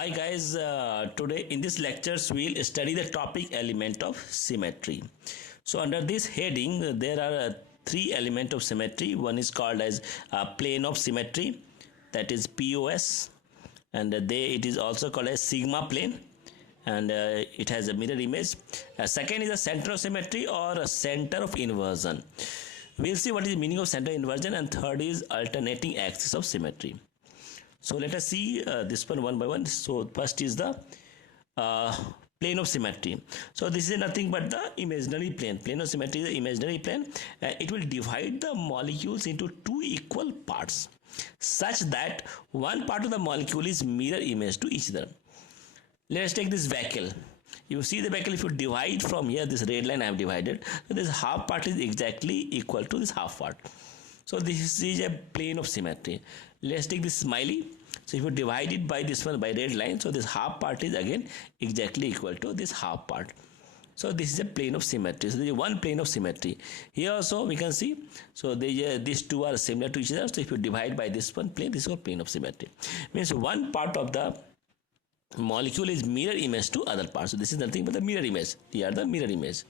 Hi guys, today in this lectures we'll study the topic element of symmetry. So under this heading there are three elements of symmetry. One is called as plane of symmetry, that is POS, and it is also called as sigma plane, and it has a mirror image. Second is a center of symmetry or a center of inversion. We'll see what is the meaning of center inversion, and third is alternating axis of symmetry. So let us see this one by one. So first is the plane of symmetry. So this is nothing but the imaginary plane. Plane of symmetry is the imaginary plane. It will divide the molecules into two equal parts such that one part of the molecule is mirror image to each other. Let us take this vehicle. You see the vehicle, if you divide from here, this red line I have divided, so this half part is exactly equal to this half part. So this is a plane of symmetry. Let's take this smiley. So if you divide it by this one, by red line, so this half part is again exactly equal to this half part. So this is a plane of symmetry. So there is one plane of symmetry. Here also we can see, so these two are similar to each other. So if you divide by this one plane, this is called plane of symmetry. Means one part of the molecule is mirror image to other parts. So this is nothing but the mirror image. Here are the mirror image.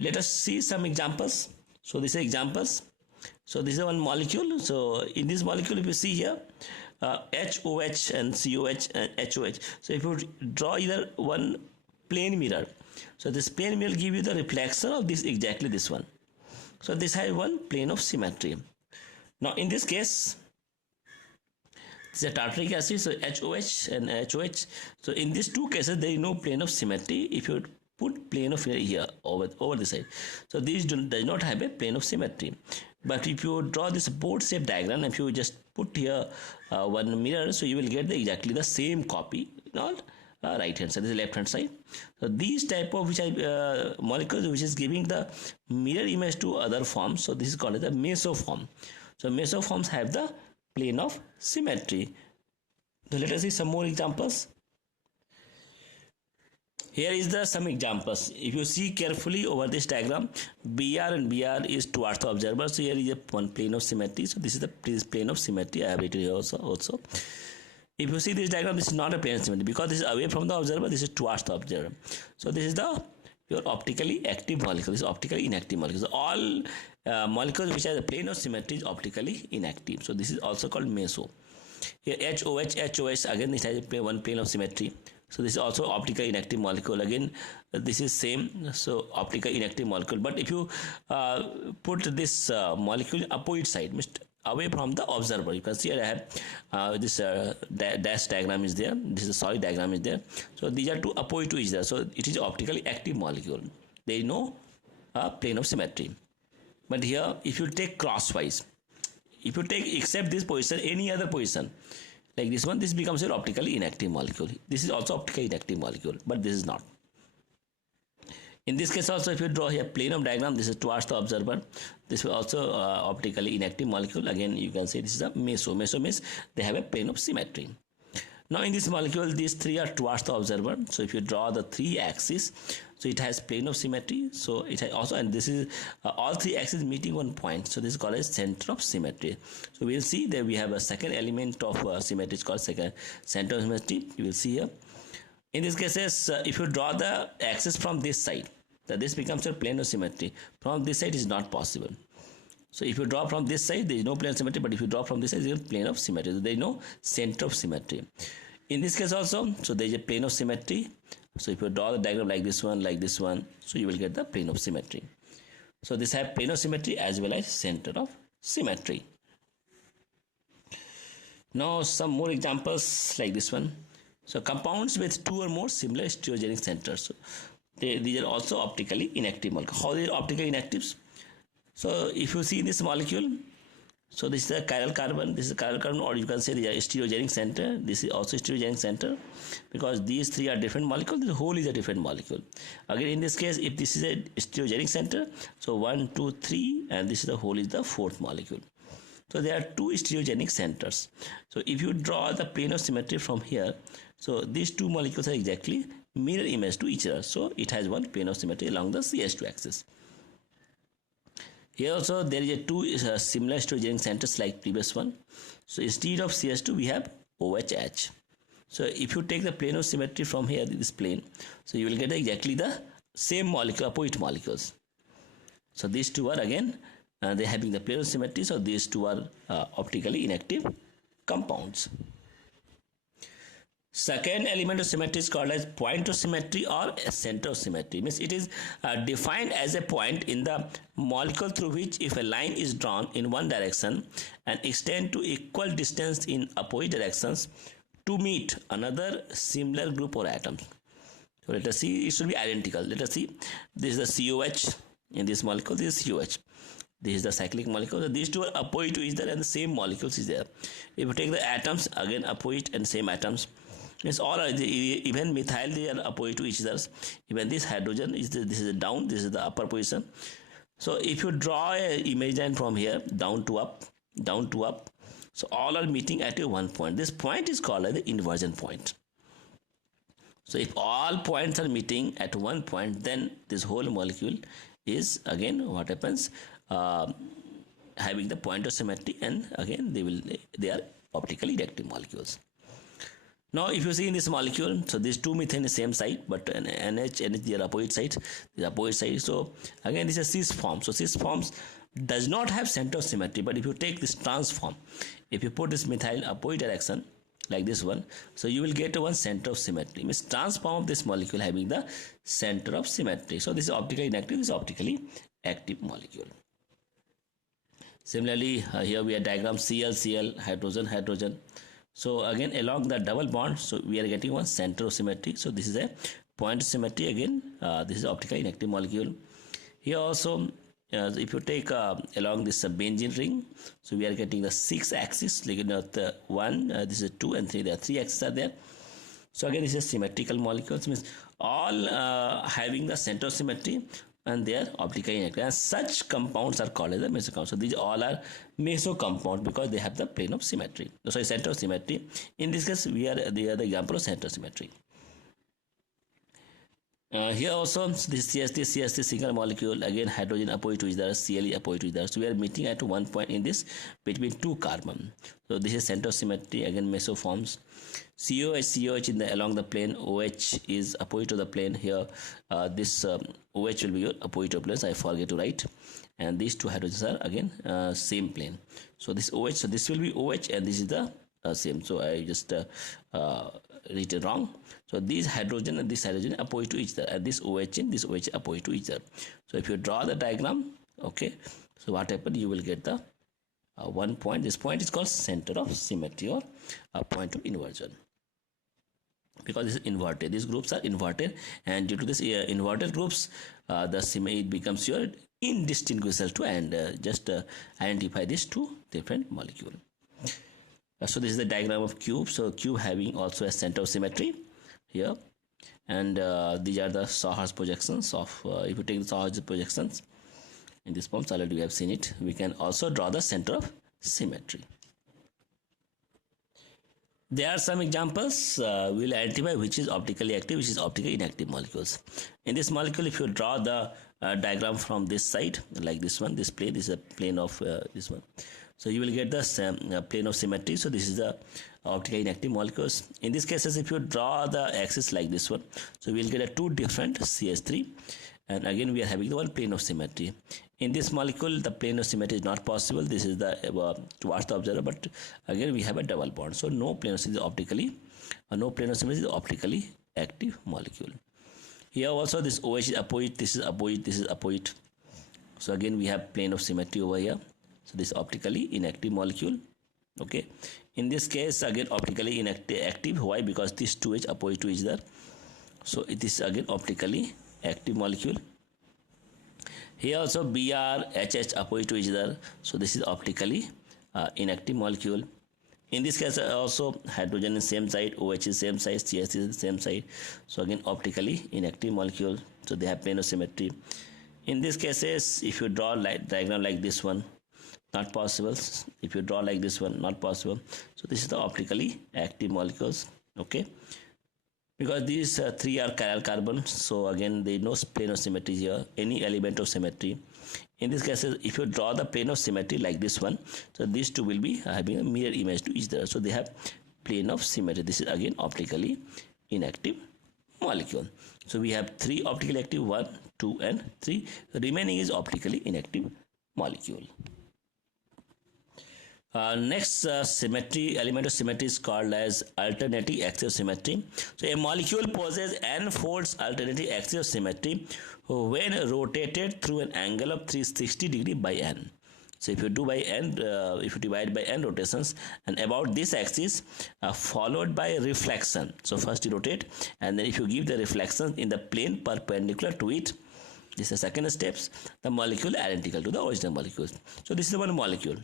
Let us see some examples. So these are examples. So this is one molecule. So in this molecule, if you see here, HOH and COH and HOH. So if you draw either one plane mirror, so this plane mirror give you the reflection of this, exactly this one. So this has one plane of symmetry. Now in this case, this is a tartaric acid, so HOH and HOH. So in these two cases, there is no plane of symmetry. If you put plane of here over the side, so these does not have a plane of symmetry. But if you draw this board shape diagram, if you just put here one mirror, so you will get exactly the same copy on right hand side. This is left hand side. So these type of molecules which is giving the mirror image to other forms, so this is called as the mesoform. So mesoforms have the plane of symmetry. So let us see some more examples. Here is some examples. If you see carefully over this diagram, BR and BR is towards the observer. So here is one plane of symmetry. So this is the plane of symmetry. I have written here also. If you see this diagram, this is not a plane of symmetry because this is away from the observer. This is towards the observer. So this is your optically active molecule. This is optically inactive molecule. So all molecules which have a plane of symmetry is optically inactive. So this is also called meso. Here HOH, HOH, again it has one plane of symmetry. So this is also optically inactive molecule. Again, this is same. So optically inactive molecule. But if you put this molecule opposite side, means away from the observer, you can see I have this dash diagram is there. This is a solid diagram is there. So these are two opposite to each other. So it is optically active molecule. There is no plane of symmetry. But here, if you take crosswise, if you take except this position, any other position, like this one, this becomes an optically inactive molecule. This is also optically inactive molecule, but this is not. In this case also, if you draw here plane of diagram, this is towards the observer. This is also optically inactive molecule. Again, you can say this is a meso. Meso means they have a plane of symmetry. Now in this molecule, these three are towards the observer. So if you draw the three axes, so it has plane of symmetry. So it has also, and this is all three axes meeting one point. So this is called as center of symmetry. So we will see that we have a second element of symmetry. It's called second center of symmetry. You will see here. In this cases, if you draw the axis from this side, that this becomes a plane of symmetry. From this side is not possible. So if you draw from this side, there is no plane of symmetry, but if you draw from this side, there is a plane of symmetry. So there is no center of symmetry. In this case also, so there is a plane of symmetry. So if you draw the diagram like this one, so you will get the plane of symmetry. So this have plane of symmetry as well as center of symmetry. Now some more examples like this one. So compounds with two or more similar stereogenic centers. So these are also optically inactive molecules. How they are optically inactive? So if you see this molecule, so this is a chiral carbon, this is a chiral carbon, or you can say they are stereogenic center. This is also stereogenic center because these three are different molecules. The whole is a different molecule. Again, in this case, if this is a stereogenic center, so 1, 2, 3, and this is the whole is the fourth molecule. So there are two stereogenic centers. So if you draw the plane of symmetry from here, so these two molecules are exactly mirror image to each other. So it has one plane of symmetry along the CH2 axis. Here also there is a two similar stereogenic centers like previous one. So instead of CH2 we have OHH. So if you take the plane of symmetry from here, this plane, so you will get exactly the same molecule, opposite molecules. So these two are again, they having the plane of symmetry, so these two are optically inactive compounds. Second element of symmetry is called as point of symmetry or center of symmetry. Means it is defined as a point in the molecule through which if a line is drawn in one direction and extend to equal distance in opposite directions to meet another similar group or atoms. So let us see, it should be identical. Let us see, this is the COH in this molecule, this is COH. This is the cyclic molecule. So these two are opposite to each other and the same molecules is there. If you take the atoms, again opposite and same atoms. Means all are even methyl, they are opposite to each other. Even this hydrogen is this is down, this is the upper position. So if you draw a image line from here down to up, so all are meeting at a one point. This point is called as the inversion point. So if all points are meeting at one point, then this whole molecule is again what happens, having the point of symmetry, and again they are optically inactive molecules. Now if you see in this molecule, so these two methane is same side, but NH they are opposite sides, so again this is a cis form. So cis forms does not have center of symmetry, but if you take this trans form, if you put this methyl opposite direction like this one, so you will get one center of symmetry. Means trans form of this molecule having the center of symmetry. So this is optically inactive, this is optically active molecule. Similarly, here we have diagram Cl, hydrogen. So again along the double bond, so we are getting one center of symmetry. So this is a point of symmetry. Again, this is optically inactive molecule. Here also, if you take along this benzene ring, so we are getting the 6 axis. Like the 1, this is 2 and 3. There are 3 axes are there. So again, this is symmetrical molecules. Means all having the center of symmetry, and they are optically inactive. And such compounds are called as the meso compounds. So these all are meso compounds because they have the plane of symmetry. Sorry, center of symmetry. In this case, they are the example of center of symmetry. Here also this CH3 single molecule, again hydrogen opposite to each other, Cl opposite to each other. So we are meeting at one point in this between two carbon. So this is center of symmetry, again mesoforms. COH in the along the plane, OH is opposite to the plane. Here this OH will be your opposite to plane, so I forget to write. And these two hydrogens are again same plane. So this OH, so this will be OH and this is the same. So I just read it wrong. So these hydrogen and this hydrogen opposite to each other, and this OH and this OH opposite to each other. So if you draw the diagram, okay, so what happened, you will get the one point. This point is called center of symmetry or point of inversion, because this is inverted. These groups are inverted, and due to this inverted groups, the symmetry becomes your indistinguishable to, and just identify these two different molecules. So this is the diagram of cube. So cube having also a center of symmetry here, and these are the Saar's projections of if you take the Saar's projections in this form, already we have seen it. We can also draw the center of symmetry. There are some examples. We'll identify which is optically active, which is optically inactive molecules. In this molecule, if you draw the diagram from this side, like this one, this plane, this is a plane of this one. So you will get the plane of symmetry. So this is the optically inactive molecules. In these cases, if you draw the axis like this one, so we will get a two different CH3, and again we are having the one plane of symmetry. In this molecule, the plane of symmetry is not possible. This is the towards the observer, but again we have a double bond. So no plane of symmetry is optically, no plane of symmetry is optically active molecule. Here also this OH is opposite, this is opposite, this is opposite. So again we have plane of symmetry over here. So this is optically inactive molecule. Okay. In this case, again optically inactive. Why? Because these two is opposite to each other. So it is again optically active molecule. Here also Br, HH opposite to each other. So this is optically inactive molecule. In this case also hydrogen is same side, OH is same side, CH is same side. So again optically inactive molecule. So they have plane of symmetry. In these cases, if you draw diagram like this one, not possible. If you draw like this one, not possible. So this is the optically active molecules. Okay, because these three are chiral carbon. So again there is no plane of symmetry here, any element of symmetry. In this case, if you draw the plane of symmetry like this one, so these two will be having a mirror image to each other. So they have plane of symmetry. This is again optically inactive molecule. So we have 3 optically active, 1, 2 and 3. The remaining is optically inactive molecule. Next symmetry element of symmetry is called as alternating axis of symmetry. So a molecule possesses n folds alternating axis of symmetry when rotated through an angle of 360 degree by n. So if you do by n, if you divide by n rotations, and about this axis followed by reflection. So first you rotate, and then if you give the reflection in the plane perpendicular to it, this is the second steps. The molecule identical to the original molecules. So this is one molecule.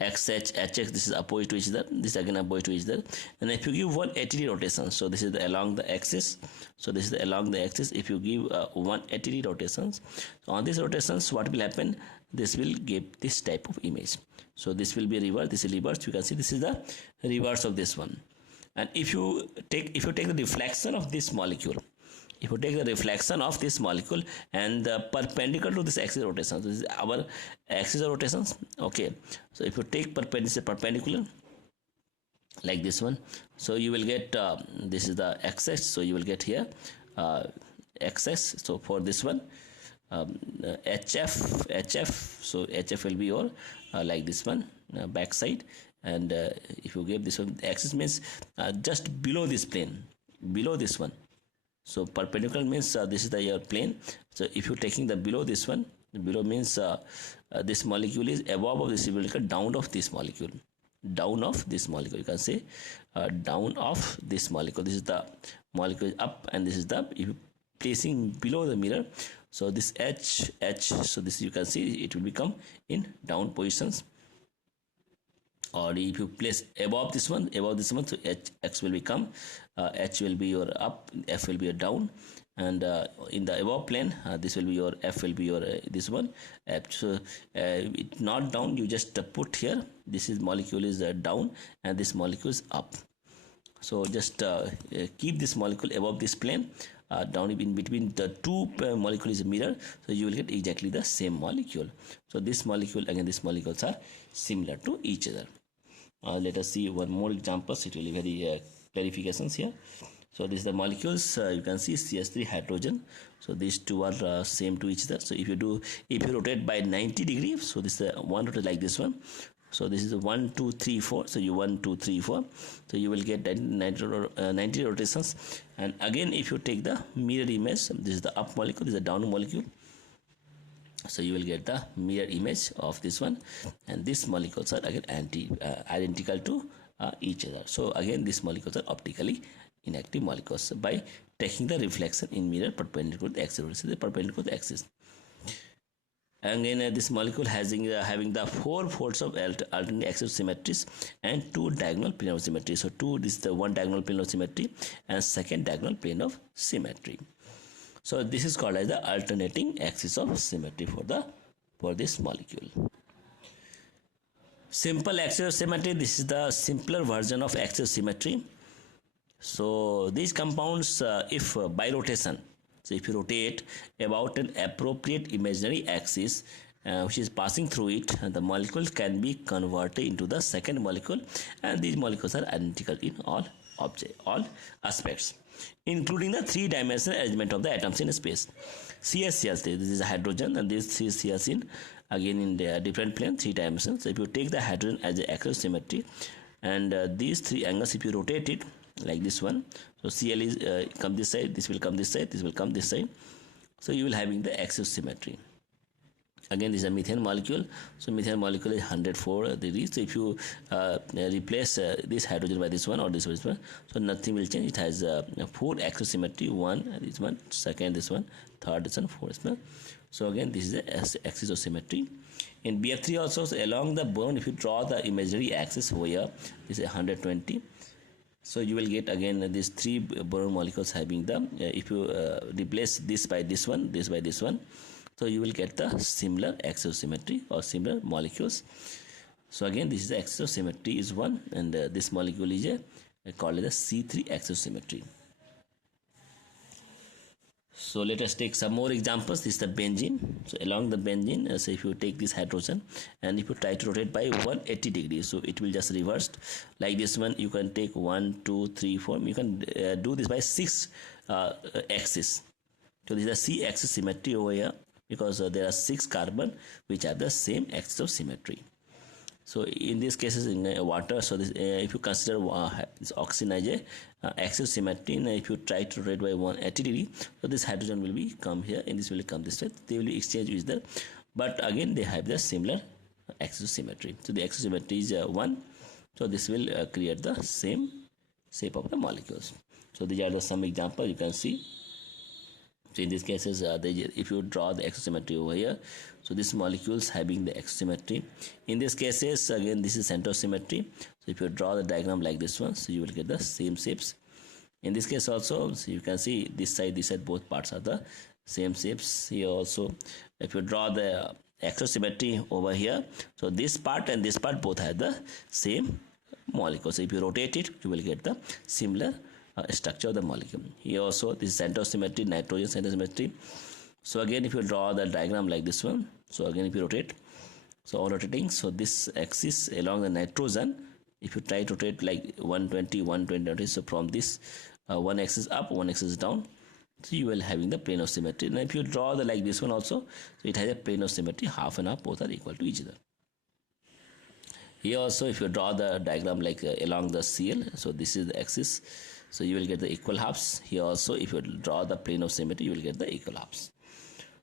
XH, HX, this is opposite to each other, this again opposite to each other. And if you give 180 rotations, so this is the along the axis, so this is the along the axis. If you give 180 rotations, so on these rotations what will happen, this will give this type of image. So this will be reverse, this is reverse. You can see this is the reverse of this one. And if you take the reflection of this molecule, if you take the reflection of this molecule and the perpendicular to this axis rotation, this is our axis of rotations. Okay, so if you take perpendicular like this one, so you will get this is the axis, so you will get here axis. So for this one HF, so HF will be your like this one back side, and if you give this one, axis means just below this plane, below this one. So perpendicular means this is the your plane. So if you're taking the below this one, below means this molecule is above of this, you will take down of this molecule, down of this molecule. You can say down of this molecule. This is the molecule up, and this is the, if you placing below the mirror. So this H, so this you can see it will become in down positions. Or if you place above this one, so X will become H will be your up, F will be your down, and in the above plane this will be your F will be your this one. So it not down, you just put here, this is molecule is down and this molecule is up. So just keep this molecule above this plane, down in between the two molecule is a mirror, so you will get exactly the same molecule. So this molecule, again these molecules are similar to each other. Let us see one more examples. It will be very clarifications here. So this is the molecules. You can see CH3 hydrogen. So these two are same to each other. So if you rotate by 90 degrees, so this is one rotate like this one. So this is 1 2 3 4. So you 1 2 3 4. So you will get 90 rotations. And again, if you take the mirror image, this is the up molecule, this is the down molecule. So you will get the mirror image of this one, and these molecules are again identical to each other. So again these molecules are optically inactive molecules by taking the reflection in mirror perpendicular to the axis. The perpendicular to the axis. And again this molecule having the 4 folds of alternate axis symmetries and 2 diagonal plane of symmetry. So this is the one diagonal plane of symmetry and second diagonal plane of symmetry. So this is called as the alternating axis of symmetry for this molecule. Simple axis of symmetry. This is the simpler version of axis of symmetry. So these compounds, if by rotation, so if you rotate about an appropriate imaginary axis which is passing through it, the molecule can be converted into the second molecule, and these molecules are identical in all aspects, including the 3-dimensional arrangement of the atoms in space. CH, this is hydrogen, and this is CH again in the different plane, 3 dimensions. So if you take the hydrogen as an axis of symmetry, and these 3 angles, if you rotate it like this one, so Cl is come this side, this will come this side, this will come this side. So you will having the axis of symmetry. Again, this is a methane molecule. So methane molecule is 104 degrees. So if you replace this hydrogen by this one or this one, so nothing will change. It has 4 axis symmetry. 1, this one, second this one, third this one, fourth this one. So again, this is the axis of symmetry. In BF3 also, so along the bone, if you draw the imaginary axis over here, this is 120. So you will get again these 3 boron molecules having the, if you replace this by this one, this by this one, so you will get the similar axis of symmetry or similar molecules. So again, this is the axis of symmetry is 1, and this molecule is called as the C3 axis of symmetry. So let us take some more examples. This is the benzene. So along the benzene, so if you take this hydrogen and if you try to rotate by 180 degrees, so it will just reversed. Like this one, you can take 1, 2, 3, 4. You can do this by 6 axis. So this is a C-axis symmetry over here, because there are 6 carbon which have the same axis of symmetry. So in these cases in water, so this, if you consider this oxygen as a axis symmetry, and if you try to rotate by 180 degree, so this hydrogen will be come here and this will come this way. They will be exchange with the, but again they have the similar axis symmetry. So the axis symmetry is 1. So this will create the same shape of the molecules. So these are the some examples you can see. So in these cases, if you draw the axisymmetry over here, so these molecules having the axisymmetry. In these cases, again, this is center symmetry. So if you draw the diagram like this one, so you will get the same shapes. In this case also, so you can see this side, both parts are the same shapes. Here also, if you draw the axisymmetry over here, so this part and this part both have the same molecule. So if you rotate it, you will get the similar structure of the molecule. Here also this is center symmetry, nitrogen center symmetry. So again, if you draw the diagram like this one, so again if you rotate, so all rotating, so this axis along the nitrogen, if you try to rotate like 120, 120, so from this one axis up, one axis down, so you will having the plane of symmetry. Now if you draw the like this one also, so it has a plane of symmetry, half and half, both are equal to each other. Here also, if you draw the diagram like along the CL, so this is the axis, so you will get the equal halves. Here also, if you draw the plane of symmetry, you will get the equal halves.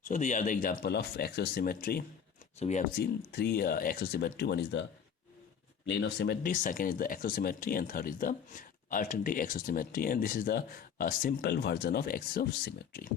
So these are the example of axis symmetry. So we have seen 3 axis symmetry. One is the plane of symmetry, second is the axis symmetry, and third is the alternative axis symmetry. And this is the simple version of axis of symmetry.